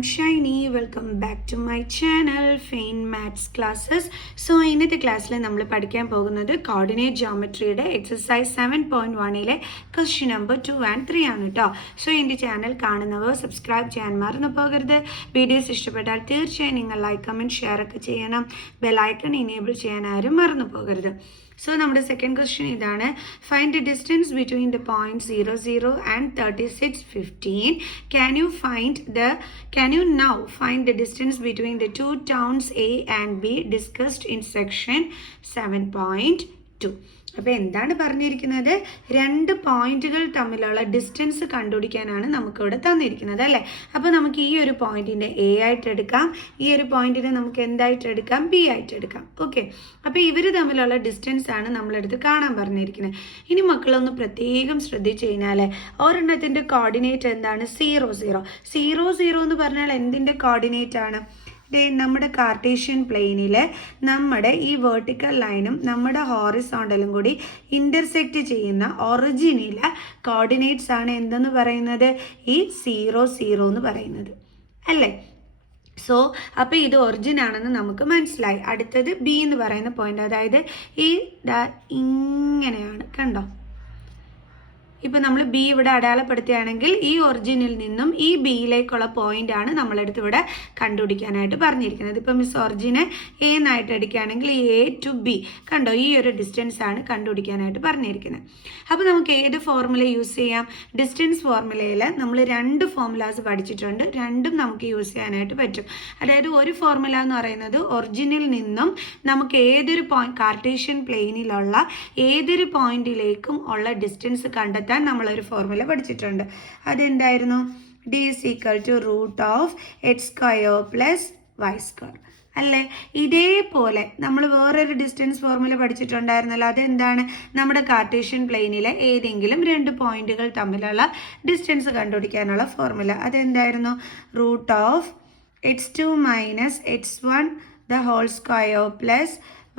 I'm Shiny. Welcome back to my channel, Fain Maths Classes. So, ഇന്നത്തെ ക്ലാസ്സിൽ നമ്മൾ പഠിക്കാൻ പോകുന്നത് കോർഡിനേറ്റ് ജോമെട്രിയുടെ എക്സസൈസ് 7.1ലെ ക്വസ്റ്റ്യൻ നമ്പർ 2 and 3 ആണ് കേട്ടോ. സോ എൻ്റെ ചാനൽ കാണുന്നവർ സബ്സ്ക്രൈബ് ചെയ്യാൻ മറന്നു പോകരുത്. വീഡിയോസ് ഇഷ്ടപ്പെട്ടാൽ തീർച്ചയായും നിങ്ങൾ ലൈക്ക് കമൻറ്റ് ഷെയർ ഒക്കെ ചെയ്യണം. ബെല്ലൈക്കൺ ഇനേബിൾ ചെയ്യാൻ ആരും മറന്നു പോകരുത്. So, നമ്മുടെ സെക്കൻഡ് ക്വസ്റ്റ്യൻ ഇതാണ്. Find the distance between the point 00 and 3615. Can you now find the distance between the two towns A and B discussed in section 7.2. അപ്പോൾ എന്താണ് പറഞ്ഞിരിക്കുന്നത്? രണ്ട് പോയിന്റുകൾ തമ്മിലുള്ള ഡിസ്റ്റൻസ് കണ്ടുപിടിക്കാനാണ് നമുക്കിവിടെ തന്നിരിക്കുന്നത് അല്ലേ. അപ്പോൾ നമുക്ക് ഈ ഒരു പോയിന്റിൻ്റെ എ ആയിട്ട് എടുക്കാം, ഈ ഒരു പോയിന്റിനെ നമുക്ക് എന്തായിട്ട് എടുക്കാം? ബി ആയിട്ട് എടുക്കാം. ഓക്കെ, അപ്പോൾ ഇവർ തമ്മിലുള്ള ഡിസ്റ്റൻസ് ആണ് നമ്മളെടുത്ത് കാണാൻ പറഞ്ഞിരിക്കുന്നത്. ഇനി മക്കളൊന്ന് പ്രത്യേകം ശ്രദ്ധിച്ചു കഴിഞ്ഞാൽ ഒരെണ്ണത്തിൻ്റെ കോർഡിനേറ്റ് എന്താണ്? 00. 00 എന്ന് പറഞ്ഞാൽ എന്തിൻ്റെ കോർഡിനേറ്റ് ആണ്? നമ്മുടെ കാർട്ടീഷ്യൻ പ്ലെയിനിൽ നമ്മുടെ ഈ വെർട്ടിക്കൽ ലൈനും നമ്മുടെ ഹോറിസോണ്ടലും കൂടി ഇൻ്റർസെക്റ്റ് ചെയ്യുന്ന ഒറിജിനിലെ കോർഡിനേറ്റ്സ് ആണ് എന്തെന്ന് പറയുന്നത്? ഈ 00 എന്ന് പറയുന്നത് അല്ലേ. സോ അപ്പോൾ ഇത് ഒറിജിൻ ആണെന്ന് നമുക്ക് മനസ്സിലായി. അടുത്തത് ബി എന്ന് പറയുന്ന പോയിന്റ്, അതായത് ഈ ഇങ്ങനെയാണ്, കണ്ടോ? ഇപ്പോൾ നമ്മൾ ബി ഇവിടെ അടയാളപ്പെടുത്തുകയാണെങ്കിൽ ഈ ഒറിജിനിൽ നിന്നും ഈ ബിയിലേക്കുള്ള പോയിന്റ് ആണ് നമ്മളെടുത്ത് ഇവിടെ കണ്ടുപിടിക്കാനായിട്ട് പറഞ്ഞിരിക്കുന്നത്. ഇപ്പോൾ മിസ് ഒറിജിനെ എ എന്നായിട്ട് എടുക്കുകയാണെങ്കിൽ ഈ എ ടു ബി, കണ്ടോ? ഈ ഒരു ഡിസ്റ്റൻസ് ആണ് കണ്ടുപിടിക്കാനായിട്ട് പറഞ്ഞിരിക്കുന്നത്. അപ്പോൾ നമുക്ക് ഏത് ഫോർമുല യൂസ് ചെയ്യാം? ഡിസ്റ്റൻസ് ഫോർമുലയിൽ നമ്മൾ രണ്ട് ഫോർമുലാസ് പഠിച്ചിട്ടുണ്ട്, രണ്ടും നമുക്ക് യൂസ് ചെയ്യാനായിട്ട് പറ്റും. അതായത് ഒരു ഫോർമുല എന്ന് പറയുന്നത് ഒറിജിനിൽ നിന്നും നമുക്ക് ഏതൊരു കാർട്ടീഷ്യൻ പ്ലെയിനിലുള്ള ഏതൊരു പോയിന്റിലേക്കും ഉള്ള ഡിസ്റ്റൻസ് കണ്ടെത്താൻ നമ്മളൊരു ഫോർമുല പഠിച്ചിട്ടുണ്ട്. അതെന്തായിരുന്നു? D is equal to √(x²+y²) അല്ലേ. ഇതേപോലെ നമ്മൾ വേറൊരു ഡിസ്റ്റൻസ് ഫോർമുല പഠിച്ചിട്ടുണ്ടായിരുന്നല്ലോ. അതെന്താണ്? നമ്മുടെ കാർട്ടീഷ്യൻ പ്ലെയിനിലെ ഏതെങ്കിലും രണ്ട് പോയിന്റുകൾ തമ്മിലുള്ള ഡിസ്റ്റൻസ് കണ്ടുപിടിക്കാനുള്ള formula. അതെന്തായിരുന്നു? √(x2 - x1)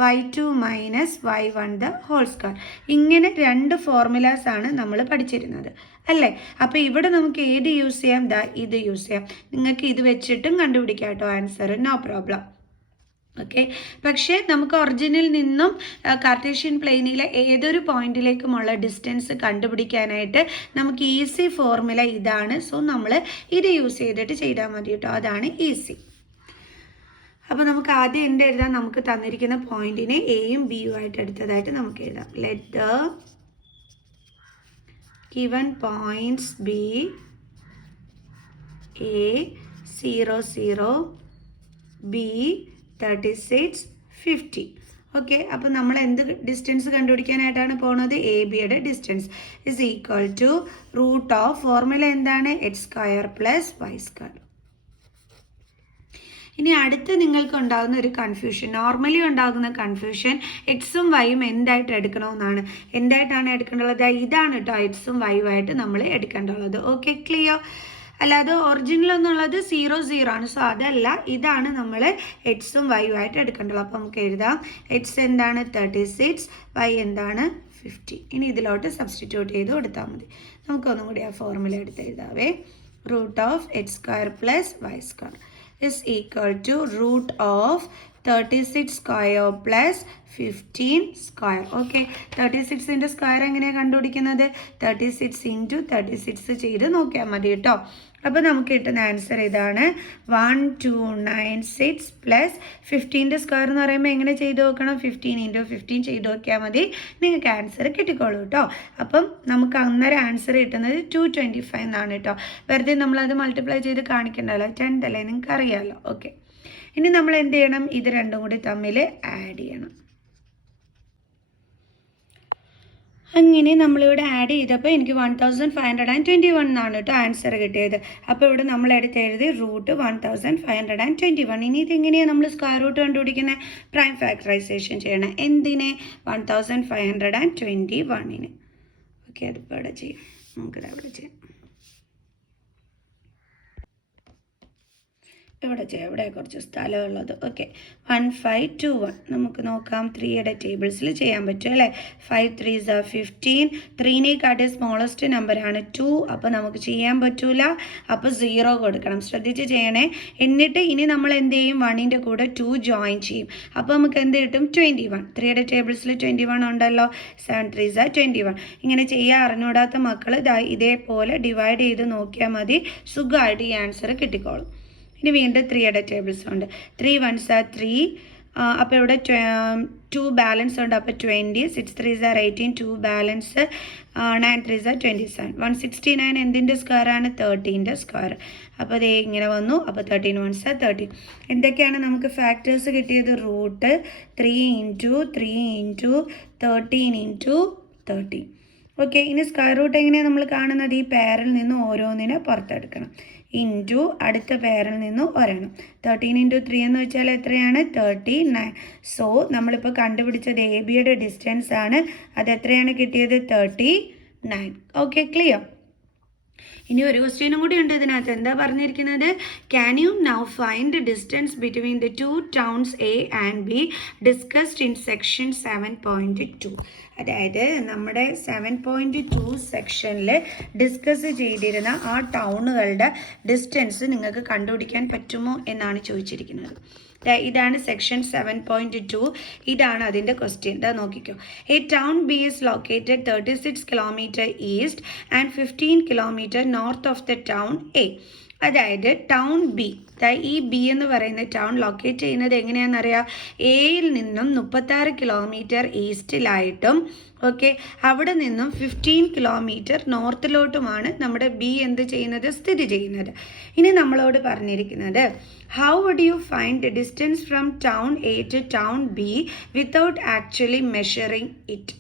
y2 - y1 ഇങ്ങനെ രണ്ട് ഫോർമുലാസ് ആണ് നമ്മൾ പഠിച്ചിരുന്നത് അല്ലേ. അപ്പോൾ ഇവിടെ നമുക്ക് ഏത് യൂസ് ചെയ്യാം? ഇത് യൂസ് ചെയ്യാം. നിങ്ങൾക്ക് ഇത് വെച്ചിട്ടും കണ്ടുപിടിക്കാം കേട്ടോ ആൻസർ, നോ പ്രോബ്ലം. ഓക്കെ, പക്ഷേ നമുക്ക് ഒറിജിനിൽ നിന്നും കാർട്ടീഷ്യൻ പ്ലെയിനിലെ ഏതൊരു പോയിന്റിലേക്കുമുള്ള ഡിസ്റ്റൻസ് കണ്ടുപിടിക്കാനായിട്ട് നമുക്ക് ഈസി ഫോർമുല ഇതാണ്. സോ നമ്മൾ ഇത് യൂസ് ചെയ്തിട്ട് ചെയ്താൽ മതി കേട്ടോ, അതാണ് ഈസി. അപ്പോൾ നമുക്ക് ആദ്യം എന്ത് എഴുതാം? നമുക്ക് തന്നിരിക്കുന്ന പോയിന്റിനെ എയും ബിയും ആയിട്ട് എടുത്തതായിട്ട് നമുക്ക് എഴുതാം. Let the given points B A 00, B 36, 50. Okay, അപ്പോൾ നമ്മൾ എന്ത് ഡിസ്റ്റൻസ് കണ്ടുപിടിക്കാനായിട്ടാണ് പോണത്? എ ബിയുടെ distance is equal to formula എന്താണ്? x²+y². ഇനി അടുത്ത് നിങ്ങൾക്ക് ഉണ്ടാകുന്ന ഒരു കൺഫ്യൂഷൻ, നോർമലി ഉണ്ടാകുന്ന കൺഫ്യൂഷൻ എക്സും വൈയും എന്തായിട്ട് എടുക്കണമെന്നാണ്. എന്തായിട്ടാണ് എടുക്കേണ്ടത്? ഇതാണ് കേട്ടോ എക്സും വൈയും ആയിട്ട് നമ്മൾ എടുക്കേണ്ടുള്ളത്. Okay, clear? അല്ലാതെ ഒറിജിനൽ എന്നുള്ളത് 00 ആണ്. സോ അതല്ല, ഇതാണ് നമ്മൾ എക്സും വൈയും ആയിട്ട് എടുക്കേണ്ടത്. അപ്പോൾ നമുക്ക് എഴുതാം എക്സ് എന്താണ്? 36, വൈ എന്താണ്? 50. ഇനി ഇതിലോട്ട് സബ്സ്റ്റിറ്റ്യൂട്ട് ചെയ്ത് കൊടുത്താൽ മതി. നമുക്കൊന്നും കൂടി ആ ഫോർമുല എടുത്ത് എഴുതാവേ. √(x²+y² is equal to √36² + 15². Okay, 36ൻ്റെ സ്ക്വയർ എങ്ങനെയാണ് കണ്ടുപിടിക്കുന്നത്? 36 × 36 ചെയ്ത് നോക്കിയാൽ മതി കേട്ടോ. അപ്പോൾ നമുക്ക് കിട്ടുന്ന ആൻസർ ഇതാണ് 1296 + 15ൻ്റെ സ്ക്വയർ എന്ന് പറയുമ്പോൾ എങ്ങനെ ചെയ്ത് നോക്കണം? 15 × 15 ചെയ്ത് നോക്കിയാൽ മതി, നിങ്ങൾക്ക് ആൻസർ കിട്ടിക്കോളൂ കേട്ടോ. അപ്പം നമുക്ക് അന്നേരം ആൻസർ കിട്ടുന്നത് 225 എന്നാണ് കേട്ടോ. വെറുതെ നമ്മളത് മൾട്ടിപ്ലൈ ചെയ്ത് കാണിക്കണ്ടല്ലോ, 10 അല്ലേ, നിങ്ങൾക്ക് അറിയാമല്ലോ. ഓക്കെ, ഇനി നമ്മൾ എന്ത് ചെയ്യണം? ഇത് രണ്ടും കൂടി തമ്മിൽ ആഡ് ചെയ്യണം. അങ്ങനെ നമ്മളിവിടെ ആഡ് ചെയ്തപ്പോൾ എനിക്ക് 1521 എന്നാണ് കേട്ടോ ആൻസർ കിട്ടിയത്. അപ്പോൾ ഇവിടെ നമ്മൾ എടുത്ത് എഴുതി √1521. ഇനി ഇതെങ്ങനെയാണ് നമ്മൾ സ്ക്വയർ റൂട്ട് കണ്ടുപിടിക്കുന്നത്? പ്രൈം ഫാക്ടറൈസേഷൻ ചെയ്യണം. എന്തിനെ? 1521. ഓക്കെ, അതിപ്പോൾ ഇവിടെ ചെയ്യാം, നമുക്കിത് അവിടെ ചെയ്യാം. ഇവിടെ ചെയ്യാം, ഇവിടെ കുറച്ച് സ്ഥലമുള്ളത്. ഓക്കെ, 1 5 2 1 നമുക്ക് നോക്കാം. 3യുടെ ടേബിൾസിൽ ചെയ്യാൻ പറ്റും അല്ലേ. 5 3s are 15. 3നേക്കാട്ട് സ്മോളസ്റ്റ് നമ്പറാണ് 2. അപ്പോൾ നമുക്ക് ചെയ്യാൻ പറ്റൂല, അപ്പോൾ 0 കൊടുക്കണം. ശ്രദ്ധിച്ച് ചെയ്യണേ. എന്നിട്ട് ഇനി നമ്മൾ എന്ത് ചെയ്യും, 1ൻ്റെ കൂടെ 2 ജോയിൻ ചെയ്യും. അപ്പോൾ നമുക്ക് എന്ത് കിട്ടും, 21. 3യുടെ ടേബിൾസിൽ 21 ഉണ്ടല്ലോ. 7 3s are 21. ഇങ്ങനെ ചെയ്യാൻ അറിഞ്ഞൂടാത്ത മക്കൾ ഇതേപോലെ ഡിവൈഡ് ചെയ്ത് നോക്കിയാൽ മതി, സുഖമായിട്ട് ഈ ആൻസർ കിട്ടിക്കോളും. ഇനി വീണ്ടും 3യുടെ ടേബിൾസ് ഉണ്ട്. 3 1s are 3. അപ്പോൾ ഇവിടെ 2 ബാലൻസ് ഉണ്ട്, അപ്പോൾ 20. 6 3s are 18. 2 balance. 9 3s are 27. 169 എന്തിൻ്റെ സ്ക്വയറാണ്, 13ൻ്റെ സ്ക്വയർ. അപ്പോൾ അതേ ഇങ്ങനെ വന്നു. അപ്പോൾ 13 1s are 13. എന്തൊക്കെയാണ് നമുക്ക് ഫാക്ടേഴ്സ് കിട്ടിയത്, റൂട്ട് 3 × 3 × 13 × 13. ഓക്കെ, ഇനി സ്ക്വയർ റൂട്ട് എങ്ങനെയാണ് നമ്മൾ കാണുന്നത്, ഈ പേരിൽ നിന്ന് ഓരോന്നിനെ പുറത്തെടുക്കണം. ഇൻറ്റു അടുത്ത പേരിൽ നിന്ന് ഒരെണ്ണം. 13 × 3 എന്ന് വെച്ചാൽ എത്രയാണ്, 39. സോ നമ്മളിപ്പോൾ കണ്ടുപിടിച്ചത് എ ബിയുടെ ഡിസ്റ്റൻസ് ആണ്. അത് എത്രയാണ് കിട്ടിയത്, 39. Okay, clear. ഇനി ഒരു ക്വസ്റ്റ്യനും കൂടി ഉണ്ട് ഇതിനകത്ത്. എന്താ പറഞ്ഞിരിക്കുന്നത്, can you now find distance between the 2 towns A and B discussed in section 7.2. അതായത് നമ്മുടെ 7.2 സെക്ഷനിൽ ഡിസ്കസ് ചെയ്തിരുന്ന ആ ടൗണുകളുടെ ഡിസ്റ്റൻസ് നിങ്ങൾക്ക് കണ്ടുപിടിക്കാൻ പറ്റുമോ എന്നാണ് ചോദിച്ചിരിക്കുന്നത്. ഇതാണ് സെക്ഷൻ 7.2. ഇതാണ് അതിൻ്റെ ക്വസ്റ്റ്യൻ. ഇതാ നോക്കിക്കോ. A town B is located 36 kilometre east and 15 kilometre north of the town A. അതായത് ടൗൺ ബി, ഈ ബി എന്ന് പറയുന്ന ടൗൺ ലൊക്കേറ്റ് ചെയ്യുന്നത് എങ്ങനെയാണെന്നറിയാം, എയിൽ നിന്നും 36 കിലോമീറ്റർ ഈസ്റ്റിലായിട്ടും ഓക്കെ അവിടെ നിന്നും 15 കിലോമീറ്റർ നോർത്തിലോട്ടുമാണ് നമ്മുടെ ബി എന്ത് ചെയ്യുന്നത്, സ്ഥിതി ചെയ്യുന്നത്. ഇനി നമ്മളോട് പറഞ്ഞിരിക്കുന്നത്, how would you find the distance from town A to town B without actually measuring it.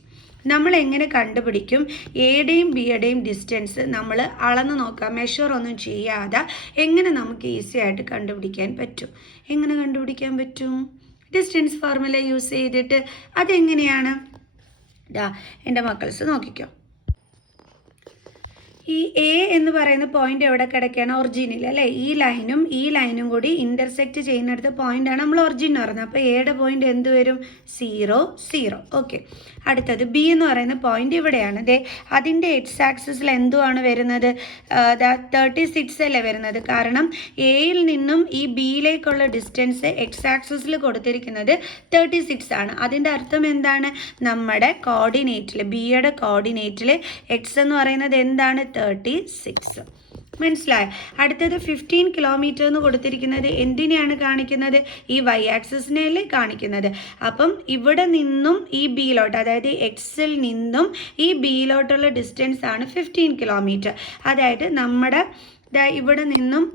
നമ്മൾ എങ്ങനെ കണ്ടുപിടിക്കും എയുടെയും ബിയുടെയും ഡിസ്റ്റൻസ് നമ്മൾ അളന്ന് നോക്കാം, മെഷർ ഒന്നും ചെയ്യാതെ എങ്ങനെ നമുക്ക് ഈസി ആയിട്ട് കണ്ടുപിടിക്കാൻ പറ്റും. എങ്ങനെ കണ്ടുപിടിക്കാൻ പറ്റും, ഡിസ്റ്റൻസ് ഫോർമുല യൂസ് ചെയ്തിട്ട്. അതെങ്ങനെയാണ്, എൻ്റെ മക്കൾസ് നോക്കിക്കോ. ഈ എ എന്ന് പറയുന്ന പോയിന്റ് എവിടെ കിടക്കുകയാണ്, ഒറിജിനിൽ അല്ലേ. ഈ ലൈനും കൂടി ഇൻ്റർസെക്റ്റ് ചെയ്യുന്നിടത്ത് പോയിന്റാണ് നമ്മൾ ഒറിജിൻ എന്ന് പറയുന്നത്. അപ്പോൾ എയുടെ പോയിന്റ് എന്ത് വരും, 0 0. ഓക്കെ, അടുത്തത് ബി എന്ന് പറയുന്ന പോയിന്റ് ഇവിടെയാണ്. ദേ അതിൻ്റെ എക്സ് ആക്സിസിൽ എന്തുവാണ് വരുന്നത്, 36 അല്ലേ വരുന്നത്. കാരണം എയിൽ നിന്നും ഈ ബിയിലേക്കുള്ള ഡിസ്റ്റൻസ് എക്സ് ആക്സിസിൽ കൊടുത്തിരിക്കുന്നത് 36 ആണ്. അതിൻ്റെ അർത്ഥം എന്താണ്, നമ്മുടെ കോർഡിനേറ്റിൽ ബിയുടെ കോർഡിനേറ്റിൽ എക്സ് എന്ന് പറയുന്നത് എന്താണ്, 36. മനസ്സിലായോ. അടുത്തത് 15 കിലോമീറ്റർ എന്ന് കൊടുത്തിരിക്കുന്നത് എന്തിനെയാണ് കാണിക്കുന്നത്, ഈ വൈ ആക്സിസിനെയല്ലേ കാണിക്കുന്നത്. അപ്പം ഇവിടെ നിന്നും ഈ ബിയിലോട്ട്, അതായത് എക്സിൽ നിന്നും ഈ ബിയിലോട്ടുള്ള ഡിസ്റ്റൻസ് ആണ് 15 കിലോമീറ്റർ. അതായത് നമ്മുടെ ഇവിടെ നിന്നും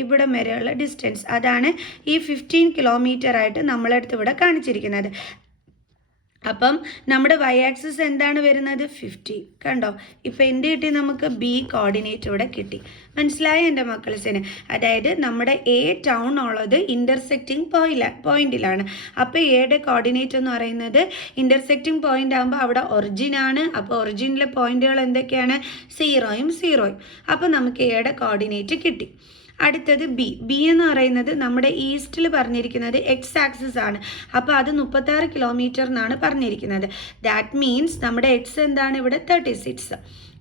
ഇവിടം വരെയുള്ള ഡിസ്റ്റൻസ്, അതാണ് ഈ 15 കിലോമീറ്റർ ആയിട്ട് നമ്മളടുത്ത് ഇവിടെ കാണിച്ചിരിക്കുന്നത്. അപ്പം നമ്മുടെ വൈ ആക്സിസ് എന്താണ് വരുന്നത്, 50. കണ്ടോ, ഇപ്പോൾ എന്ത് കിട്ടി, നമുക്ക് ബി കോർഡിനേറ്റ് ഇവിടെ കിട്ടി. മനസ്സിലായ എൻ്റെ മക്കൾസിന്. അതായത് നമ്മുടെ എ ടൗൺ ഉള്ളത് ഇൻ്റർസെക്റ്റിംഗ് പോയിന്റിലാണ്. അപ്പോൾ എയുടെ കോർഡിനേറ്റ് എന്ന് പറയുന്നത് ഇൻ്റർസെക്റ്റിംഗ് പോയിന്റ് ആകുമ്പോൾ അവിടെ ഒറിജിനാണ്. അപ്പോൾ ഒറിജിനിലെ പോയിന്റുകൾ എന്തൊക്കെയാണ്, 0 0. അപ്പോൾ നമുക്ക് എയുടെ കോർഡിനേറ്റ് കിട്ടി. അടുത്തത് ബി എന്ന് പറയുന്നത് നമ്മുടെ ഈസ്റ്റിൽ പറഞ്ഞിരിക്കുന്നത് എക്സ് ആക്സിസ് ആണ്. അപ്പോൾ അത് 36 കിലോമീറ്റർ എന്നാണ് പറഞ്ഞിരിക്കുന്നത്. ദാറ്റ് മീൻസ് നമ്മുടെ എക്സ് എന്താണ് ഇവിടെ, 36.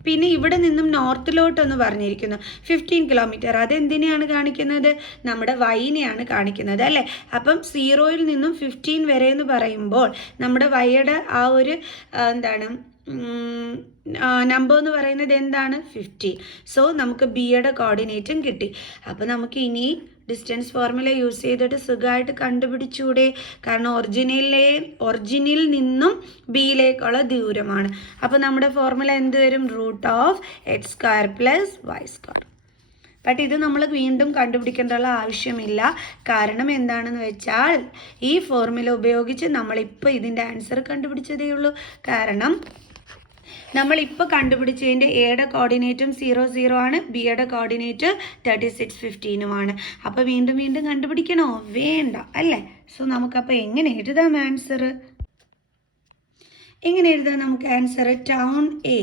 പിന്നെ ഇവിടെ നിന്നും നോർത്തിലോട്ടൊന്ന് പറഞ്ഞിരിക്കുന്നു 15 കിലോമീറ്റർ. അതെന്തിനെയാണ് കാണിക്കുന്നത്, നമ്മുടെ വൈനെയാണ് കാണിക്കുന്നത് അല്ലേ. അപ്പം 0യിൽ നിന്നും 15 വരെ എന്ന് പറയുമ്പോൾ നമ്മുടെ വൈയുടെ ആ ഒരു എന്താണ് നമ്പർ എന്ന് പറയുന്നത് എന്താണ്, 15. സോ നമുക്ക് ബിയുടെ കോർഡിനേറ്റും കിട്ടി. അപ്പോൾ നമുക്ക് ഇനി ഡിസ്റ്റൻസ് ഫോർമുല യൂസ് ചെയ്തിട്ട് സുഖമായിട്ട് കണ്ടുപിടിച്ചൂടെ. കാരണം ഒറിജിനിൽ നിന്നും ബിയിലേക്കുള്ള ദൂരമാണ്. അപ്പോൾ നമ്മുടെ ഫോർമുല എന്ത് വരും, √(x² + y²). ബട്ട് ഇത് നമ്മൾ വീണ്ടും കണ്ടുപിടിക്കേണ്ടുള്ള ആവശ്യമില്ല. കാരണം എന്താണെന്ന് വെച്ചാൽ ഈ ഫോർമുല ഉപയോഗിച്ച് നമ്മളിപ്പോൾ ഇതിൻ്റെ ആൻസർ കണ്ടുപിടിച്ചതേ ഉള്ളൂ. കാരണം നമ്മളിപ്പോൾ കണ്ടുപിടിച്ചതിൻ്റെ എയുടെ കോർഡിനേറ്റും 0 0 ആണ്, ബിയുടെ കോർഡിനേറ്റ് 36 15 അപ്പോൾ വീണ്ടും കണ്ടുപിടിക്കണോ, വേണ്ട അല്ലേ. സോ നമുക്കപ്പോൾ എങ്ങനെ എഴുതാം ആൻസർ, നമുക്ക് ആൻസർ ടൗൺ എ.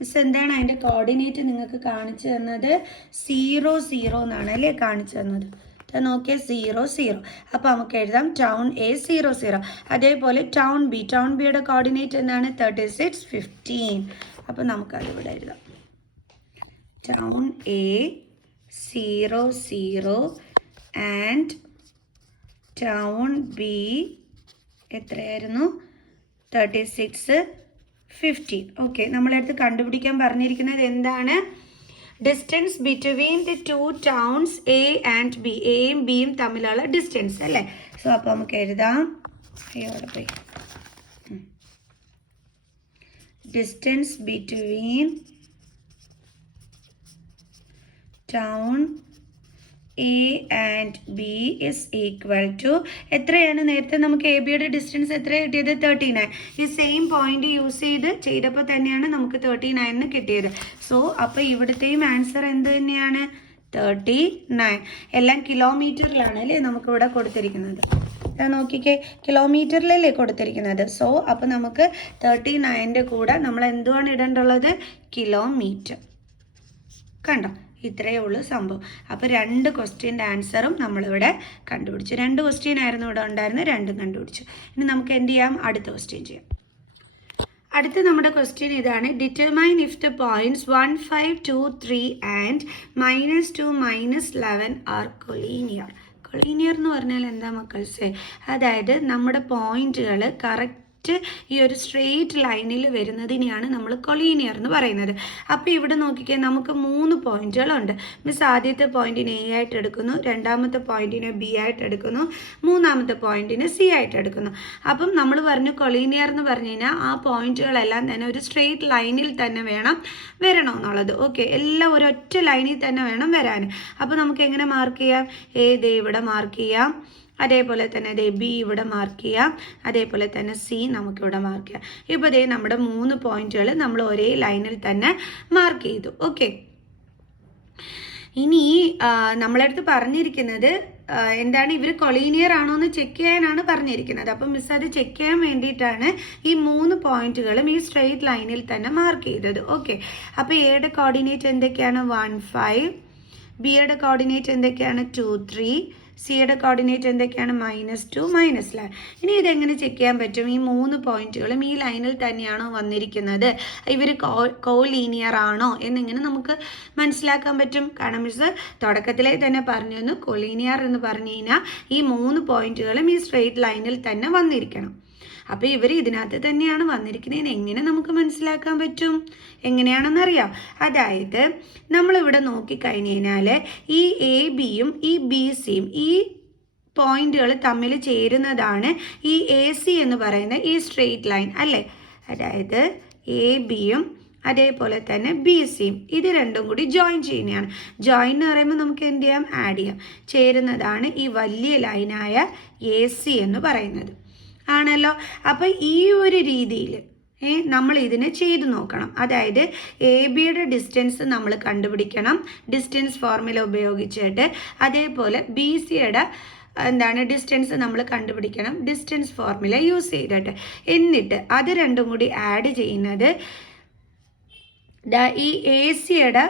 മിസ് എന്താണ് അതിൻ്റെ കോർഡിനേറ്റ് നിങ്ങൾക്ക് കാണിച്ചു തന്നത്, 0 0 എന്നാണ് അല്ലേ കാണിച്ചു തന്നത്. നോക്കിയാൽ 0 0. അപ്പോൾ നമുക്ക് എഴുതാം ടൗൺ എ 0 0. അതേപോലെ ടൗൺ ബിയുടെ കോർഡിനേറ്റ് എന്താണ് 36 15. അപ്പോൾ നമുക്കതിവിടെ എഴുതാം town A 0 0 and town B എത്രയായിരുന്നു 36 15. ഓക്കെ, നമ്മളടുത്ത് കണ്ടുപിടിക്കാൻ പറഞ്ഞിരിക്കുന്നത് എന്താണ്? Distance between the two towns A and B. എയും ബിയും തമ്മിലുള്ള ഡിസ്റ്റൻസ് അല്ലേ? സോ അപ്പോൾ നമുക്ക് എഴുതാം distance between town A and B is equal to എത്രയാണ്? നേരത്തെ നമുക്ക് എ ബിയുടെ ഡിസ്റ്റൻസ് എത്ര കിട്ടിയത്? 39. ഈ സെയിം പോയിന്റ് യൂസ് ചെയ്തപ്പോൾ തന്നെയാണ് നമുക്ക് 39 കിട്ടിയത്. സോ അപ്പോൾ ഇവിടുത്തെയും ആൻസർ എന്ത് തന്നെയാണ്? 39. എല്ലാം കിലോമീറ്ററിലാണ് അല്ലേ നമുക്കിവിടെ കൊടുത്തിരിക്കുന്നത്. നോക്കിക്കേ, കിലോമീറ്ററിലല്ലേ കൊടുത്തിരിക്കുന്നത്. സോ അപ്പോൾ നമുക്ക് 39ൻ്റെ കൂടെ നമ്മൾ എന്തുവാണ് ഇടേണ്ടുള്ളത്? കിലോമീറ്റർ. കണ്ടോ, ഇത്രയേ ഉള്ളൂ സംഭവം. അപ്പോൾ 2 ക്വസ്റ്റ്യൻ്റെ ആൻസറും നമ്മളിവിടെ കണ്ടുപിടിച്ചു. 2 ക്വസ്റ്റ്യൻ ആയിരുന്നു ഇവിടെ ഉണ്ടായിരുന്നത്, 2 കണ്ടുപിടിച്ചു. ഇനി നമുക്ക് എന്ത് ചെയ്യാം? അടുത്ത ക്വസ്റ്റ്യൻ ചെയ്യാം. അടുത്ത നമ്മുടെ ക്വസ്റ്റ്യൻ ഇതാണ്. Determine if the points 1 5 2 3 and -2 -11 R collinear. Collinear എന്ന് പറഞ്ഞാൽ എന്താ മക്കൾസേ? അതായത് നമ്മുടെ പോയിന്റുകൾ കറക്റ്റ് ഈ ഒരു സ്ട്രെയിറ്റ് ലൈനിൽ വരുന്നതിനെയാണ് നമ്മൾ കൊളീനിയർ എന്ന് പറയുന്നത്. അപ്പോൾ ഇവിടെ നോക്കിക്കേ, നമുക്ക് 3 പോയിന്റുകളുണ്ട്. മിസ് ആദ്യത്തെ പോയിന്റിനെ എ ആയിട്ട് എടുക്കുന്നു, രണ്ടാമത്തെ പോയിന്റിനെ ബി ആയിട്ട് എടുക്കുന്നു, മൂന്നാമത്തെ പോയിന്റിനെ സി ആയിട്ട് എടുക്കുന്നു. അപ്പം നമ്മൾ പറഞ്ഞു കൊളീനിയർ എന്ന് പറഞ്ഞു കഴിഞ്ഞാൽ ആ പോയിന്റുകളെല്ലാം തന്നെ ഒരു സ്ട്രെയിറ്റ് ലൈനിൽ തന്നെ വേണം വരണമെന്നുള്ളത്. ഓക്കെ, എല്ലാം ഒരൊറ്റ ലൈനിൽ തന്നെ വേണം വരാൻ. അപ്പോൾ നമുക്ക് എങ്ങനെ മാർക്ക് ചെയ്യാം? എ ദേ ഇവിടെ മാർക്ക് ചെയ്യാം, അതേപോലെ തന്നെ ദേ ബി ഇവിടെ മാർക്ക് ചെയ്യാം, അതേപോലെ തന്നെ സി നമുക്കിവിടെ മാർക്ക് ചെയ്യാം. ഇപ്പോൾ ദേ നമ്മുടെ 3 പോയിന്റുകൾ നമ്മൾ ഒരേ ലൈനിൽ തന്നെ മാർക്ക് ചെയ്തു. ഓക്കെ, ഇനി നമ്മളടുത്ത് പറഞ്ഞിരിക്കുന്നത് എന്താണ്? ഇവർ കൊളീനിയർ ആണോ എന്ന് ചെക്ക് ചെയ്യാനാണ് പറഞ്ഞിരിക്കുന്നത്. അപ്പം മിസ് അത് ചെക്ക് ചെയ്യാൻ വേണ്ടിയിട്ടാണ് ഈ 3 പോയിന്റുകളും ഈ സ്ട്രെയിറ്റ് ലൈനിൽ തന്നെ മാർക്ക് ചെയ്തത്. ഓക്കെ, അപ്പോൾ എയുടെ കോർഡിനേറ്റ് എന്തൊക്കെയാണ്? 1 5. ബിയുടെ കോർഡിനേറ്റ് എന്തൊക്കെയാണ്? 2 3. സിയുടെ കോർഡിനേറ്റ് എന്തൊക്കെയാണ്? -2 -11. ഇനി ഇതെങ്ങനെ ചെക്ക് ചെയ്യാൻ പറ്റും? ഈ 3 പോയിന്റുകളും ഈ ലൈനിൽ തന്നെയാണോ വന്നിരിക്കുന്നത്? ഇവർ കോലീനിയർ ആണോ എന്നിങ്ങനെ നമുക്ക് മനസ്സിലാക്കാൻ പറ്റും. കാരണം മിസ് തുടക്കത്തിലേ തന്നെ പറഞ്ഞു തന്നു, കൊലീനിയർ എന്ന് പറഞ്ഞു കഴിഞ്ഞാൽ ഈ 3 പോയിന്റുകളും ഈ സ്ട്രെയിറ്റ് ലൈനിൽ തന്നെ വന്നിരിക്കണം. അപ്പോൾ ഇവർ ഇതിനകത്ത് തന്നെയാണ് വന്നിരിക്കുന്നതെന്ന് എങ്ങനെ നമുക്ക് മനസ്സിലാക്കാൻ പറ്റും? എങ്ങനെയാണെന്നറിയാം. അതായത് നമ്മളിവിടെ നോക്കിക്കഴിഞ്ഞ് കഴിഞ്ഞാൽ ഈ എ ബിയും ഈ ബി സിയും ഈ പോയിന്റുകൾ തമ്മിൽ ചേരുന്നതാണ് ഈ എ സി എന്ന് പറയുന്ന ഈ സ്ട്രെയിറ്റ് ലൈൻ അല്ലേ? അതായത് എ ബിയും അതേപോലെ തന്നെ ബി സിയും ഇത് രണ്ടും കൂടി ജോയിൻ ചെയ്യുന്നതാണ്. ജോയിൻ എന്ന് പറയുമ്പോൾ നമുക്ക് എന്ത് ചെയ്യാം? ആഡ് ചെയ്യാം. ചേരുന്നതാണ് ഈ വലിയ ലൈനായ എ സി എന്ന് പറയുന്നത് ആണല്ലോ. അപ്പോൾ ഈ ഒരു രീതിയിൽ നമ്മൾ ഇതിനെ ചെയ്തു നോക്കണം. അതായത് എ ബിയുടെ ഡിസ്റ്റൻസ് നമ്മൾ കണ്ടുപിടിക്കണം ഡിസ്റ്റൻസ് ഫോർമുല ഉപയോഗിച്ചിട്ട്. അതേപോലെ ബി സിയുടെ ഡിസ്റ്റൻസ് നമ്മൾ കണ്ടുപിടിക്കണം ഡിസ്റ്റൻസ് ഫോർമുല യൂസ് ചെയ്തിട്ട്. എന്നിട്ട് അത് രണ്ടും കൂടി ആഡ് ചെയ്യുന്നത് ഈ എ സിയുടെ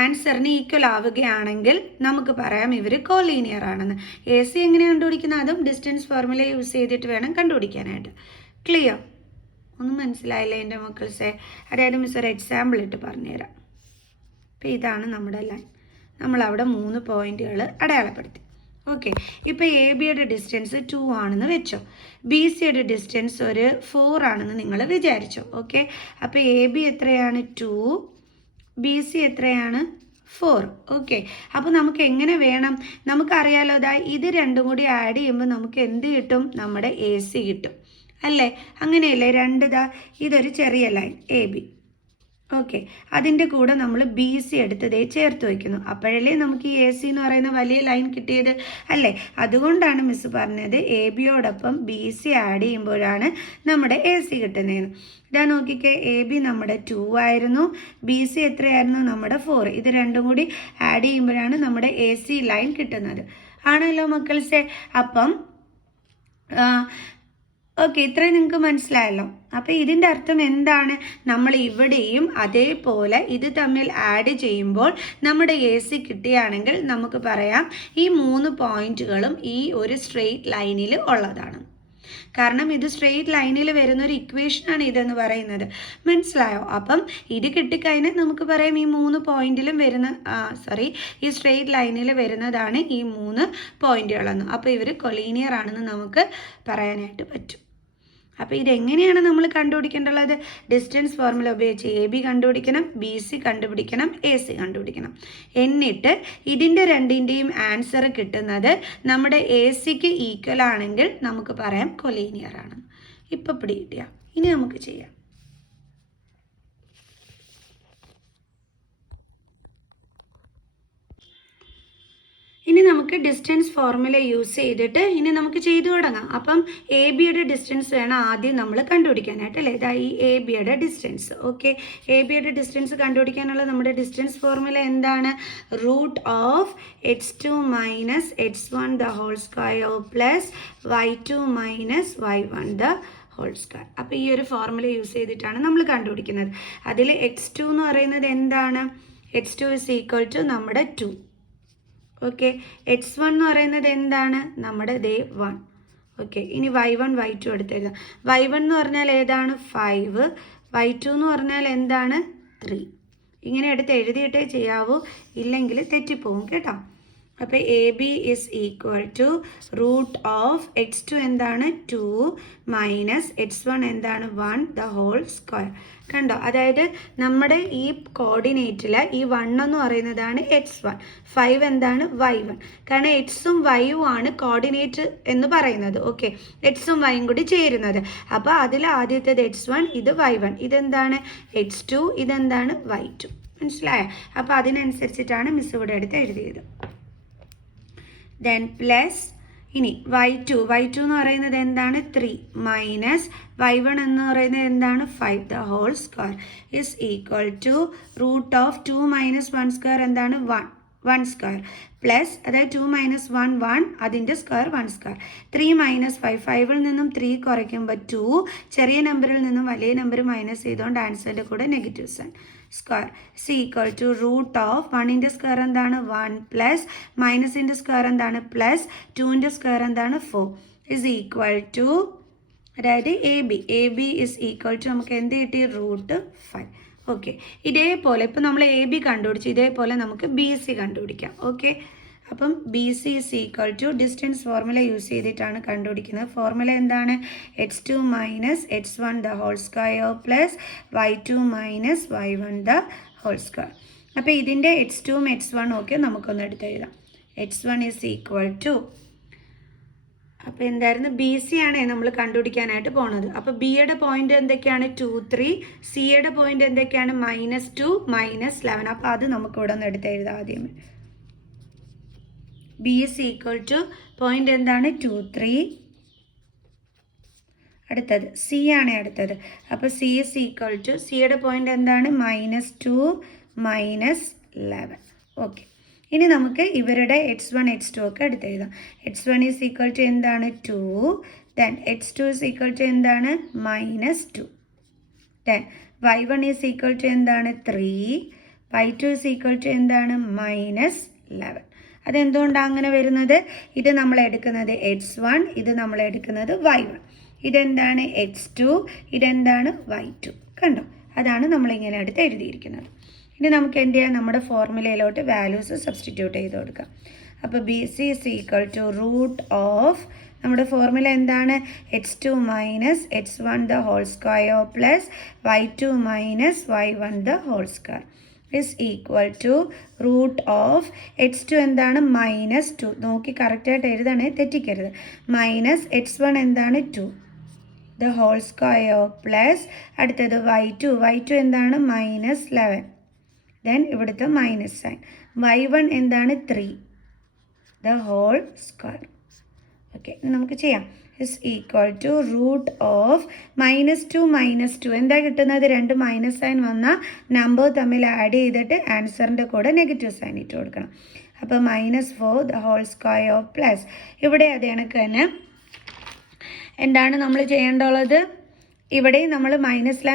ആൻസറിന് ഈക്വൽ ആവുകയാണെങ്കിൽ നമുക്ക് പറയാം ഇവർ കോലീനിയർ ആണെന്ന്. എ സി എങ്ങനെ കണ്ടുപിടിക്കുന്നത്? അതും ഡിസ്റ്റൻസ് ഫോർമുല യൂസ് ചെയ്തിട്ട് വേണം കണ്ടുപിടിക്കാനായിട്ട്. ക്ലിയർ? ഒന്നും മനസ്സിലായില്ല എൻ്റെ മക്കൾസെ? അതായത് മിസ് ഒരു എക്സാമ്പിൾ ഇട്ട് പറഞ്ഞുതരാം. അപ്പോൾ ഇതാണ് നമ്മുടെ ലൈൻ. നമ്മളവിടെ 3 പോയിന്റുകൾ അടയാളപ്പെടുത്തി. ഓക്കെ, ഇപ്പോൾ എ ബിയുടെ ഡിസ്റ്റൻസ് 2 ആണെന്ന് വെച്ചോ. ബി സിയുടെ ഡിസ്റ്റൻസ് ഒരു 4 ആണെന്ന് നിങ്ങൾ വിചാരിച്ചോ. ഓക്കെ, അപ്പോൾ എ ബി എത്രയാണ്? 2. ബി സി എത്രയാണ്? 4. ഓക്കെ, അപ്പോൾ നമുക്ക് എങ്ങനെ വേണം? നമുക്കറിയാലോ, ഇത് രണ്ടും കൂടി ആഡ് ചെയ്യുമ്പോൾ നമുക്ക് എന്ത് കിട്ടും? നമ്മുടെ എ സി കിട്ടും അല്ലേ? അങ്ങനെയല്ലേ? ഇതൊരു ചെറിയ ലൈൻ എ ബി. ഓക്കെ, അതിൻ്റെ കൂടെ നമ്മൾ ബി സി എടുത്തതേ ചേർത്ത് വയ്ക്കുന്നു. അപ്പോഴല്ലേ നമുക്ക് ഈ എ സി എന്ന് പറയുന്ന വലിയ ലൈൻ കിട്ടിയത് അല്ലേ? അതുകൊണ്ടാണ് മിസ് പറഞ്ഞത് എ ബിയോടൊപ്പം ബി സി ആഡ് ചെയ്യുമ്പോഴാണ് നമ്മുടെ എ സി കിട്ടുന്നതെന്ന്. ഇതാ നോക്കിക്കേ, എ ബി നമ്മുടെ 2 ആയിരുന്നു, ബി സി എത്രയായിരുന്നു? നമ്മുടെ 4. ഇത് രണ്ടും കൂടി ആഡ് ചെയ്യുമ്പോഴാണ് നമ്മുടെ എ സി ലൈൻ കിട്ടുന്നത് ആണല്ലോ മക്കൾസെ. അപ്പം ഓക്കെ, ഇത്രയും നിങ്ങൾക്ക് മനസ്സിലായല്ലോ. അപ്പോൾ ഇതിൻ്റെ അർത്ഥം എന്താണ്? നമ്മൾ ഇവിടെയും അതേപോലെ ഇത് തമ്മിൽ ആഡ് ചെയ്യുമ്പോൾ നമ്മുടെ എ സി കിട്ടുകയാണെങ്കിൽ നമുക്ക് പറയാം ഈ 3 പോയിന്റുകളും ഈ ഒരു സ്ട്രെയിറ്റ് ലൈനിൽ ഉള്ളതാണ്. കാരണം ഇത് സ്ട്രെയിറ്റ് ലൈനിൽ വരുന്ന ഒരു ഇക്വേഷനാണ് ഇതെന്ന് പറയുന്നത്. മനസ്സിലായോ? അപ്പം ഇത് കിട്ടിക്കഴിഞ്ഞാൽ നമുക്ക് പറയാം ഈ 3 പോയിന്റിലും വരുന്ന ഈ സ്ട്രെയിറ്റ് ലൈനിൽ വരുന്നതാണ് ഈ 3 പോയിന്റുകളെന്ന്. അപ്പോൾ ഇവർ കൊളീനിയർ ആണെന്ന് നമുക്ക് പറയാനായിട്ട് പറ്റും. അപ്പോൾ ഇതെങ്ങനെയാണ് നമ്മൾ കണ്ടുപിടിക്കേണ്ടത്? ഡിസ്റ്റൻസ് ഫോർമുല ഉപയോഗിച്ച് എ ബി കണ്ടുപിടിക്കണം, ബി സി കണ്ടുപിടിക്കണം, എ സി കണ്ടുപിടിക്കണം. എന്നിട്ട് ഇതിൻ്റെ രണ്ടിൻ്റെയും ആൻസർ കിട്ടുന്നത് നമ്മുടെ എ സിക്ക് ഈക്വൽ ആണെങ്കിൽ നമുക്ക് പറയാം കൊലീനിയർ ആണ്. ഇപ്പോൾ പിടികിട്ടിയ. ഇനി നമുക്ക് ചെയ്യാം. ഇനി നമുക്ക് ഡിസ്റ്റൻസ് ഫോർമുല യൂസ് ചെയ്തിട്ട് ഇനി നമുക്ക് ചെയ്തു തുടങ്ങാം. അപ്പം എ ബിയുടെ ഡിസ്റ്റൻസ് വേണം ആദ്യം നമ്മൾ കണ്ടുപിടിക്കാനായിട്ട് അല്ലേ? ഇതാ ഈ എ ബിയുടെ ഡിസ്റ്റൻസ്. ഓക്കെ, എ ബിയുടെ ഡിസ്റ്റൻസ് കണ്ടുപിടിക്കാനുള്ള നമ്മുടെ ഡിസ്റ്റൻസ് ഫോർമുല എന്താണ്? √(x2 - x1) the whole square plus y2 - y1 the whole square. അപ്പോൾ ഈ ഒരു ഫോർമുല യൂസ് ചെയ്തിട്ടാണ് നമ്മൾ കണ്ടുപിടിക്കുന്നത്. അതിൽ x2 എന്ന് പറയുന്നത് എന്താണ്? x2 = നമ്മുടെ 2. ഓക്കെ, x1 എന്ന് പറയുന്നത് എന്താണ്? നമ്മുടെ 1. ഓക്കെ, ഇനി y1 y2 എടുത്തെഴുതാം. y1 എന്ന് പറഞ്ഞാൽ ഏതാണ്? 5. y2 എന്ന് പറഞ്ഞാൽ എന്താണ്? 3. ഇങ്ങനെ എടുത്ത് എഴുതിയിട്ടേ ചെയ്യാവൂ, ഇല്ലെങ്കിൽ തെറ്റിപ്പോവും കേട്ടോ. അപ്പോൾ A B is equal to √(x2) എന്താണ്? 2 - x1 എന്താണ്? 1 the whole square. കണ്ടോ? അതായത് നമ്മുടെ ഈ കോർഡിനേറ്റിൽ ഈ 1 എന്ന് പറയുന്നതാണ് x1, 5 എന്താണ്? y1. കാരണം എക്സും വൈയും ആണ് കോർഡിനേറ്റ് എന്ന് പറയുന്നത്. ഓക്കെ, എക്സും വൈയും കൂടി ചേരുന്നത്. അപ്പോൾ അതിൽ ആദ്യത്തേത് x1, ഇത് y1, ഇതെന്താണ്? x2, ഇതെന്താണ്? y2. മനസ്സിലായോ? അപ്പോൾ അതിനനുസരിച്ചിട്ടാണ് മിസ് ഇവിടെ എടുത്ത് എഴുതിയത്. ദെൻ പ്ലസ് ഇനി y2 എന്ന് പറയുന്നത് എന്താണ്? 3 മൈനസ് y1 എന്ന് പറയുന്നത് എന്താണ്? 5 the whole square is equal to √2 - 1 square എന്താണ്? 1 square പ്ലസ് അതായത് 2 - 1 1 അതിൻ്റെ സ്ക്വയർ 1 സ്ക്വയർ. 3 - 5 5ൽ നിന്നും 3 കുറയ്ക്കുമ്പോൾ 2, ചെറിയ നമ്പറിൽ നിന്നും വലിയ നമ്പർ മൈനസ് ചെയ്തുകൊണ്ട് ആൻസറിൻ്റെ കൂടെ നെഗറ്റീവ് സൈൻ സ്ക്വയർ = √1ൻ്റെ സ്ക്വയർ എന്താണ്? 1 പ്ലസ് മൈനസിൻ്റെ സ്ക്വയർ എന്താണ്? പ്ലസ് 2ൻ്റെ സ്ക്വയർ എന്താണ്? 4 is equal to അതായത് A B is equal to നമുക്ക് എന്ത് കിട്ടി? √5. ഓക്കെ, ഇതേപോലെ ഇപ്പോൾ നമ്മൾ എ ബി കണ്ടുപിടിച്ചു, ഇതേപോലെ നമുക്ക് ബി സി കണ്ടുപിടിക്കാം. ഓക്കെ, അപ്പം B C is equal to distance formula use ചെയ്തിട്ടാണ് കണ്ടുപിടിക്കുന്നത്. ഫോർമുല എന്താണ്? x2 - x1 the whole square plus y2 - y1 the whole square. അപ്പോൾ ഇതിൻ്റെ x2ഉം x1ഉം ഒക്കെ നമുക്കൊന്ന് എടുത്തെഴുതാം. x1 ഇസ് ഈക്വൽ ടു അപ്പോൾ എന്തായിരുന്നു? ബി സി ആണ് നമ്മൾ കണ്ടുപിടിക്കാനായിട്ട് പോണത്. അപ്പോൾ ബിയുടെ പോയിന്റ് എന്തൊക്കെയാണ്? 2 3. സിയുടെ പോയിന്റ് എന്തൊക്കെയാണ്? -2 -11. അപ്പോൾ അത് നമുക്ക് ഇവിടെ ഒന്ന് എടുത്തെഴുതാം ആദ്യം. B is equal two point എന്താണ്? 2 3. അടുത്തത് സി ആണ് അടുത്തത്. അപ്പോൾ സി ഇസ് ഈക്വൽ ടു സിയുടെ പോയിന്റ് എന്താണ്? -2 -11. ഓക്കെ, ഇനി നമുക്ക് ഇവരുടെ x1 x2 ഒക്കെ എടുത്തെഴുതാം. x1 ഇസ് ഈക്വൽ ടു എന്താണ്? 2. Then x2 is equal to എന്താണ്? -2. Then y1 is equal to എന്താണ്? 3. y2 ഇസ് ഈക്വൽ ടു എന്താണ്? -11. അതെന്തുകൊണ്ടാണ് അങ്ങനെ വരുന്നത്? ഇത് നമ്മൾ എടുക്കുന്നത് x1, ഇത് നമ്മൾ എടുക്കുന്നത് y1. ഇതെന്താണ്? x2, ഇതെന്താണ്? y2. കണ്ടോ? അതാണ് നമ്മളിങ്ങനെ എടുത്ത് എഴുതിയിരിക്കുന്നത്. ഇനി നമുക്ക് എന്ത് ചെയ്യാം? നമ്മുടെ ഫോർമുലയിലോട്ട് വാല്യൂസ് സബ്സ്റ്റിറ്റ്യൂട്ട് ചെയ്ത് കൊടുക്കാം. അപ്പോൾ B C is equal to നമ്മുടെ ഫോർമുല എന്താണ്? x2 - x1 the whole square plus y2 - y1 the whole square is equal to x2 എന്താണ്? -2. നോക്കി കറക്റ്റായിട്ട് എഴുതണേ, തെറ്റിക്കരുത്. -x1 എന്താണ്? 2 the whole square plus അടുത്തത് y2 എന്താണ്? -11. ദെൻ ഇവിടുത്തെ മൈനസ് സൈൻ. y1 എന്താണ്? 3 the whole square. ഓക്കെ, നമുക്ക് ചെയ്യാം. ഇസ് ഈക്വൽ ടു -2 എന്താ കിട്ടുന്നത്? 2 മൈനസ് സൈൻ വന്ന നമ്പർ തമ്മിൽ ആഡ് ചെയ്തിട്ട് ആൻസറിൻ്റെ കൂടെ നെഗറ്റീവ് സൈൻ ഇട്ട് കൊടുക്കണം. അപ്പോൾ -4 the whole square പ്ലസ് ഇവിടെ അത് കണക്ക് തന്നെ എന്താണ് നമ്മൾ ചെയ്യേണ്ടുള്ളത്? ഇവിടെ നമ്മൾ -3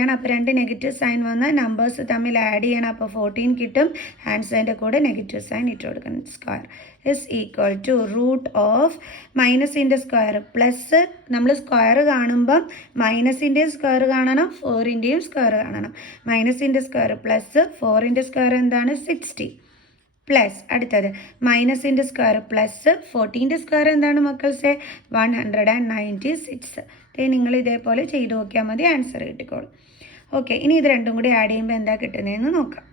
ആണ്. അപ്പോൾ 2 നെഗറ്റീവ് സൈൻ വന്ന് നമ്പേഴ്സ് തമ്മിൽ ആഡ് ചെയ്യണം. അപ്പോൾ 14 കിട്ടും. ആൻസറിൻ്റെ കൂടെ നെഗറ്റീവ് സൈൻ ഇട്ട് കൊടുക്കണം. Square is equal to root of മൈനസിൻ്റെ സ്ക്വയർ പ്ലസ്, നമ്മൾ സ്ക്വയർ കാണുമ്പം മൈനസിൻ്റെ സ്ക്വയർ കാണണം, 4ൻ്റെയും സ്ക്വയർ കാണണം. മൈനസിൻ്റെ സ്ക്വയർ പ്ലസ് 4ൻ്റെ സ്ക്വയർ എന്താണ്? 60 പ്ലസ് അടുത്തത് മൈനസിൻ്റെ സ്ക്വയർ പ്ലസ് 14ൻ്റെ സ്ക്വയർ എന്താണ് മക്കൾസെ? 196. നിങ്ങൾ ഇതേപോലെ ചെയ്ത് നോക്കിയാൽ മതി, ആൻസർ കിട്ടിക്കോളും. ഓക്കെ, ഇനി ഇത് രണ്ടും കൂടി ആഡ് ചെയ്യുമ്പോൾ എന്താ കിട്ടുന്നതെന്ന് നോക്കാം.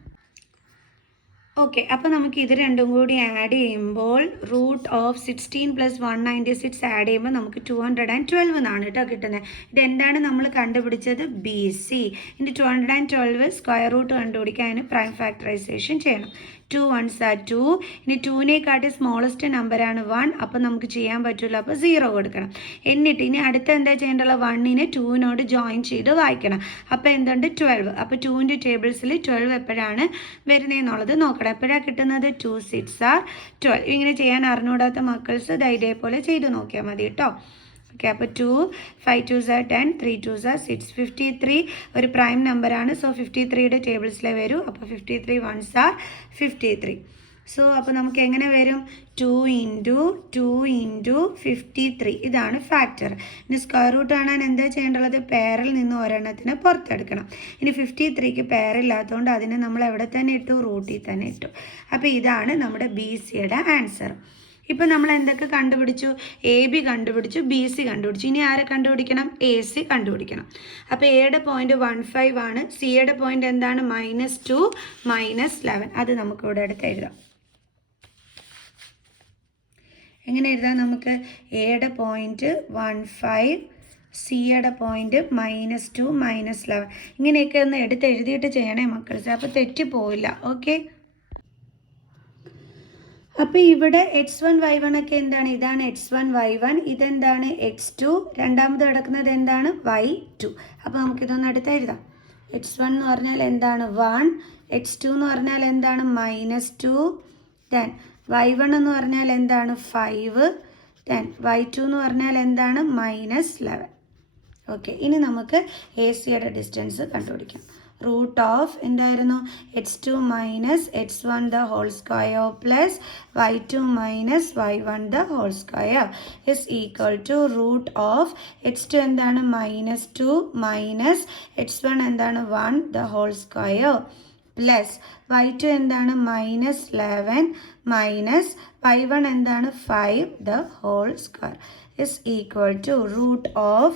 ഓക്കെ, അപ്പോൾ നമുക്ക് ഇത് രണ്ടും കൂടി ആഡ് ചെയ്യുമ്പോൾ റൂട്ട് ഓഫ് 16 + 196 ആഡ് ചെയ്യുമ്പോൾ നമുക്ക് 212 എന്നാണ് കേട്ടോ കിട്ടുന്നത്. ഇതെന്താണ് നമ്മൾ കണ്ടുപിടിച്ചത്? BC. ഇനി 212 സ്ക്വയർ റൂട്ട് കണ്ടുപിടിക്കാൻ അതിന് പ്രൈം ഫാക്ടറൈസേഷൻ ചെയ്യണം. 2 1s are 2. ഇനി 2നെക്കാട്ടി സ്മോളസ്റ്റ് നമ്പറാണ് 1. അപ്പോൾ നമുക്ക് ചെയ്യാൻ പറ്റില്ല, അപ്പോൾ 0 കൊടുക്കണം. എന്നിട്ട് ഇനി അടുത്ത എന്താ ചെയ്യേണ്ടത്? 1നെ 2നോട് ജോയിൻ ചെയ്ത് വായിക്കണം. അപ്പോൾ എന്തുണ്ട്? 12. അപ്പോൾ 2ൻ്റെ ടേബിൾസിൽ 12 എപ്പോഴാണ് വരുന്നതെന്നുള്ളത് നോക്കണം. എപ്പോഴാണ് കിട്ടുന്നത്? 2 6 are 12. ഇങ്ങനെ ചെയ്യാൻ അറിഞ്ഞൂടാത്ത മക്കൾസ് ഇതേപോലെ ചെയ്ത് നോക്കിയാൽ മതി കേട്ടോ. ഓക്കെ, അപ്പോൾ 2 5 2s are 10, 3 2s are 6. 53 ഒരു പ്രൈം നമ്പറാണ്. സോ 53യുടെ ടേബിൾസിലേ വരൂ. അപ്പോൾ 53 1s are 53. സോ അപ്പോൾ നമുക്ക് എങ്ങനെ വരും? 2 × 2 × 53. ഇതാണ് ഫാക്ടർ. ഇനി സ്ക്വയർ റൂട്ട് കാണാൻ എന്താ ചെയ്യേണ്ടത്? പെയറിൽ നിന്ന് ഒരെണ്ണത്തിന് പുറത്തെടുക്കണം. ഇനി 53ക്ക് പെയറില്ലാത്തതുകൊണ്ട് അതിനെ നമ്മൾ എവിടെ തന്നെ ഇട്ടു? റൂട്ടിൽ തന്നെ ഇട്ടു. അപ്പോൾ ഇതാണ് നമ്മുടെ BCയുടെ ആൻസർ. ഇപ്പം നമ്മൾ എന്തൊക്കെ കണ്ടുപിടിച്ചു? AB കണ്ടുപിടിച്ചു, BC കണ്ടുപിടിച്ചു. ഇനി ആരെ കണ്ടുപിടിക്കണം? AC കണ്ടുപിടിക്കണം. അപ്പോൾ എയുടെ പോയിന്റ് 15 ആണ്. സിയുടെ പോയിന്റ് എന്താണ്? -2 -11. അത് നമുക്കിവിടെ എടുത്ത് എഴുതാം. എങ്ങനെ എഴുതാം നമുക്ക്? എയുടെ പോയിന്റ് 15, സിയുടെ പോയിന്റ് -2 -11. ഇങ്ങനെയൊക്കെ ഒന്ന് എടുത്ത് എഴുതിയിട്ട് ചെയ്യണേ മക്കൾസ്, അപ്പോൾ തെറ്റിപ്പോവില്ല. ഓക്കെ, അപ്പോൾ ഇവിടെ x1 y1 ഒക്കെ എന്താണ്? ഇതാണ് x1 y1. ഇതെന്താണ്? x2. രണ്ടാമത് കിടക്കുന്നത് എന്താണ്? y2. അപ്പോൾ നമുക്കിതൊന്ന് അടുത്ത് എഴുതാം. x1 എന്ന് പറഞ്ഞാൽ എന്താണ്? 1. x2 എന്ന് പറഞ്ഞാൽ എന്താണ്? -2. ദെൻ y1 എന്ന് പറഞ്ഞാൽ എന്താണ്? 5. ദെൻ y2 എന്ന് പറഞ്ഞാൽ എന്താണ്? -11. ഓക്കെ, ഇനി നമുക്ക് ACയുടെ ഡിസ്റ്റൻസ് കണ്ടുപിടിക്കാം. റൂട്ട് ഓഫ് എന്തായിരുന്നു? x2 - x1 the whole square plus y2 - y1 the whole square is equal to root of x2 എന്താണ്? -2 minus x1 എന്താണ്? 1 the whole square plus y2 എന്താണ്? -11 മൈനസ് y1 എന്താണ്? 5 the whole square is equal to root of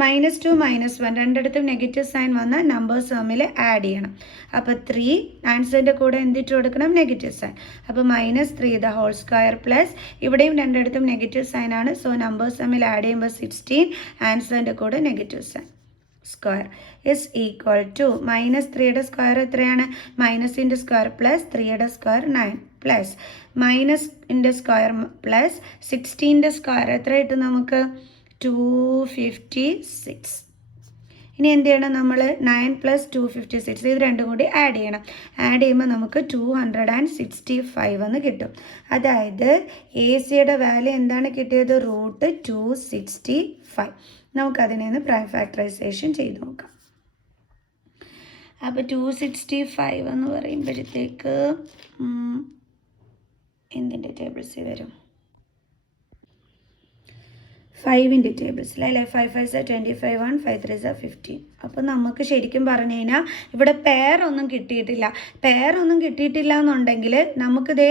-2 -1 രണ്ടിടത്തും negative sign വന്നാൽ numbers തമ്മിൽ add ചെയ്യണം. അപ്പോൾ 3 ആൻസറിൻ്റെ കൂടെ എന്തിട്ട് കൊടുക്കണം? Negative sign. അപ്പോൾ -3 the whole square പ്ലസ് ഇവിടെയും രണ്ടിടത്തും നെഗറ്റീവ് സൈൻ ആണ്. സോ നമ്പേഴ്സ് തമ്മിൽ ആഡ് ചെയ്യുമ്പോൾ 16, ആൻസറിൻ്റെ കൂടെ negative sign square is equal to -3യുടെ സ്ക്വയർ എത്രയാണ്? മൈനസിൻ്റെ സ്ക്വയർ പ്ലസ് 3യുടെ സ്ക്വയർ 9 പ്ലസ് -ൻ്റെ സ്ക്വയർ പ്ലസ് 16ൻ്റെ സ്ക്വയർ എത്ര കിട്ടും നമുക്ക്? 256. ഇനി എന്ത് ചെയ്യണം നമ്മൾ? 9 + 256 ഇത് രണ്ടും കൂടി ആഡ് ചെയ്യണം. ആഡ് ചെയ്യുമ്പോൾ നമുക്ക് 265 എന്ന് കിട്ടും. അതായത് ACയുടെ വാല്യൂ എന്താണ് കിട്ടിയത്? റൂട്ട് 265. നമുക്കതിനെ ഒന്ന് പ്രൈം ഫാക്ടറൈസേഷൻ ചെയ്ത് നോക്കാം. അപ്പോൾ 265 എന്ന് പറയുമ്പോഴത്തേക്ക് എന്തിൻ്റെ ടേബിൾസിൽ വരും? 5ൻ്റെ ടേബിൾസിൽ അല്ലേ? 5 5s are 25, 1 5 3s are 15. അപ്പോൾ നമുക്ക് ശരിക്കും പറഞ്ഞു കഴിഞ്ഞാൽ ഇവിടെ പെയറൊന്നും കിട്ടിയിട്ടില്ല എന്നുണ്ടെങ്കിൽ നമുക്കിത്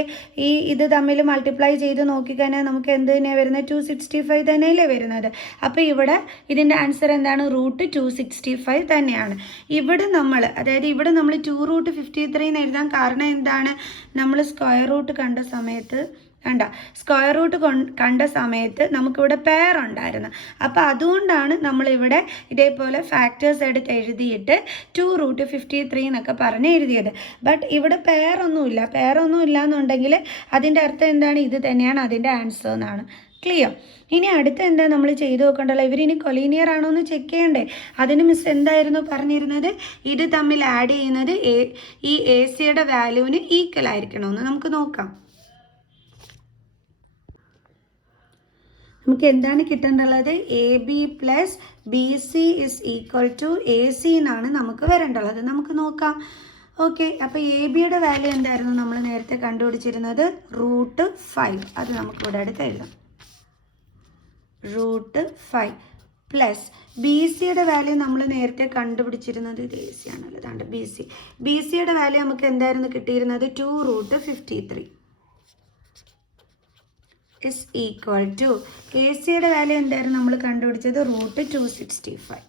ഇത് തമ്മിൽ മൾട്ടിപ്ലൈ ചെയ്ത് നോക്കിക്കഴിഞ്ഞാൽ നമുക്ക് എന്ത് തന്നെയാണ് വരുന്നത്? 265 തന്നെയല്ലേ വരുന്നത്. അപ്പോൾ ഇവിടെ ഇതിൻ്റെ ആൻസർ എന്താണ്? റൂട്ട് 265 തന്നെയാണ്. ഇവിടെ നമ്മൾ 2√53 എന്ന് എഴുതാൻ കാരണം എന്താണ്? നമ്മൾ സ്ക്വയർ റൂട്ട് കണ്ട സമയത്ത് നമുക്കിവിടെ പെയർ ഉണ്ടായിരുന്നു. അപ്പോൾ അതുകൊണ്ടാണ് നമ്മളിവിടെ ഇതേപോലെ ഫാക്ടേഴ്സ് എടുത്ത് എഴുതിയിട്ട് 2√53 എന്നൊക്കെ പറഞ്ഞ് എഴുതിയത്. ബട്ട് ഇവിടെ പെയർ ഒന്നും ഇല്ല എന്നുണ്ടെങ്കിൽ അതിൻ്റെ അർത്ഥം എന്താണ്? ഇത് തന്നെയാണ് അതിൻ്റെ ആൻസർ എന്നാണ്. ക്ലിയർ? ഇനി അടുത്ത എന്താ നമ്മൾ ചെയ്ത് നോക്കണ്ടല്ലോ? ഇവരിനി കൊളീനിയർ ആണോ എന്ന് ചെക്ക് ചെയ്യണ്ടേ? അതിന് മിസ് എന്തായിരുന്നു പറഞ്ഞിരുന്നത്? ഇത് തമ്മിൽ ആഡ് ചെയ്യുന്നത് ഈ ACയുടെ വാല്യൂവിന് ഈക്വൽ ആയിരിക്കണമെന്ന് നമുക്ക് നോക്കാം. നമുക്ക് എന്താണ് കിട്ടേണ്ടുള്ളത്? A B plus B C is equal to A C എന്നാണ് നമുക്ക് വരേണ്ടുള്ളത്. നമുക്ക് നോക്കാം. ഓക്കെ, അപ്പോൾ എ ബിയുടെ വാല്യൂ എന്തായിരുന്നു നമ്മൾ നേരത്തെ കണ്ടുപിടിച്ചിരുന്നത്? √5. അത് നമുക്കിവിടെ അടുത്ത് എഴുതാം. √5 പ്ലസ് ബി സിയുടെ വാല്യൂ നമ്മൾ നേരത്തെ കണ്ടുപിടിച്ചിരുന്നത് ഇത് എ സി ആണല്ലോ, അതാണ്ട് ബി സി. ബി സിയുടെ വാല്യൂ നമുക്ക് എന്തായിരുന്നു കിട്ടിയിരുന്നത്? 2√53 ഇസ് ഈക്വൽ ടു എ സിയുടെ വാല്യൂ എന്തായിരുന്നു നമ്മൾ കണ്ടുപിടിച്ചത്? √265.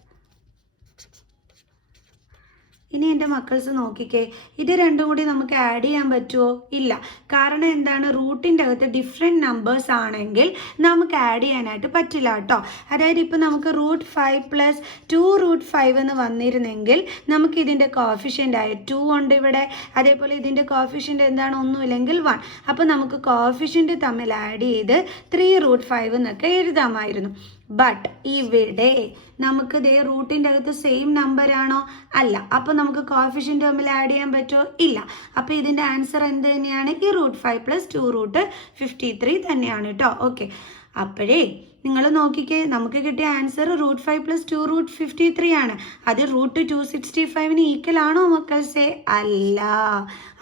ഇനി എൻ്റെ മക്കൾസ് നോക്കിക്കേ, ഇത് രണ്ടും കൂടി നമുക്ക് ആഡ് ചെയ്യാൻ പറ്റുമോ? ഇല്ല. കാരണം എന്താണ്? റൂട്ടിൻ്റെ അകത്ത് ഡിഫറെൻറ്റ് നമ്പേഴ്സ് ആണെങ്കിൽ നമുക്ക് ആഡ് ചെയ്യാനായിട്ട് പറ്റില്ല കേട്ടോ. അതായത് ഇപ്പോൾ നമുക്ക് √5 പ്ലസ് 2√5 എന്ന് വന്നിരുന്നെങ്കിൽ നമുക്ക് ഇതിൻ്റെ കോഫിഷ്യൻ്റ് ആയ 2 ഉണ്ട് ഇവിടെ. അതേപോലെ ഇതിൻ്റെ കോഫിഷ്യൻ്റ് എന്താണ്? ഒന്നുമില്ലെങ്കിൽ 1. അപ്പോൾ നമുക്ക് കോഫിഷ്യൻ്റ് തമ്മിൽ ആഡ് ചെയ്ത് 3√5 എന്നൊക്കെ എഴുതാമായിരുന്നു. ബട്ട് ഇവിടെ നമുക്ക് ദേ റൂട്ടിൻ്റെ അകത്ത് സെയിം നമ്പറാണോ? അല്ല. അപ്പോൾ നമുക്ക് കോഫിഷ്യൻ്റ് തമ്മിൽ ആഡ് ചെയ്യാൻ പറ്റുമോ? ഇല്ല. അപ്പോൾ ഇതിൻ്റെ ആൻസർ എന്ത് തന്നെയാണ്? ഈ √5 പ്ലസ് 2√53 തന്നെയാണ് കേട്ടോ. ഓക്കെ, അപ്പോഴേ നിങ്ങൾ നോക്കിക്കേ, നമുക്ക് കിട്ടിയ ആൻസർ √5 പ്ലസ് 2√53 ആണ്. അത് √265 ഈക്വൽ ആണോ മക്കൾസേ? അല്ല.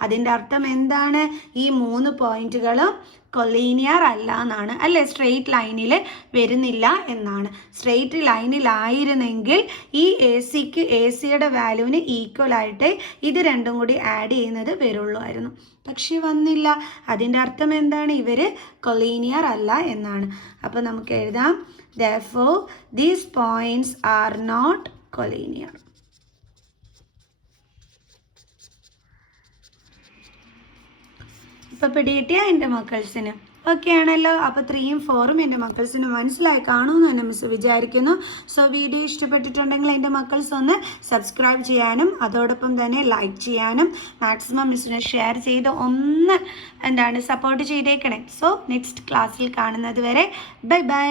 അതിൻ്റെ അർത്ഥം എന്താണ്? ഈ 3 പോയിന്റുകളും കൊളീനിയർ അല്ല എന്നാണ്, അല്ലേ? സ്ട്രെയിറ്റ് ലൈനിൽ വരുന്നില്ല എന്നാണ്. സ്ട്രെയിറ്റ് ലൈനിലായിരുന്നെങ്കിൽ ഈ എ സിക്ക് എ സിയുടെ വാല്യൂവിന് ഈക്വൽ ആയിട്ട് ഇത് രണ്ടും കൂടി ആഡ് ചെയ്യുന്നത് വരുള്ളൂ ആയിരുന്നു. പക്ഷെ വന്നില്ല. അതിൻ്റെ അർത്ഥം എന്താണ്? ഇവർ കൊളീനിയർ അല്ല എന്നാണ്. അപ്പോൾ നമുക്ക് എഴുതാം, therefore these points are not collinear. ഇപ്പോൾ പിടികിട്ടിയ എൻ്റെ മക്കൾസിന് ഓക്കെ ആണല്ലോ. അപ്പോൾ 3ഉം 4ഉം എൻ്റെ മക്കൾസിന് മനസ്സിലായി കാണുമെന്ന് തന്നെ മിസ് വിചാരിക്കുന്നു. സോ വീഡിയോ ഇഷ്ടപ്പെട്ടിട്ടുണ്ടെങ്കിൽ എൻ്റെ മക്കൾസ് ഒന്ന് സബ്സ്ക്രൈബ് ചെയ്യാനും അതോടൊപ്പം തന്നെ ലൈക്ക് ചെയ്യാനും മാക്സിമം മിസ്സിനെ ഷെയർ ചെയ്ത് ഒന്ന് സപ്പോർട്ട് ചെയ്തേക്കണേ. സോ നെക്സ്റ്റ് ക്ലാസ്സിൽ കാണുന്നത് വരെ ബൈ ബൈ.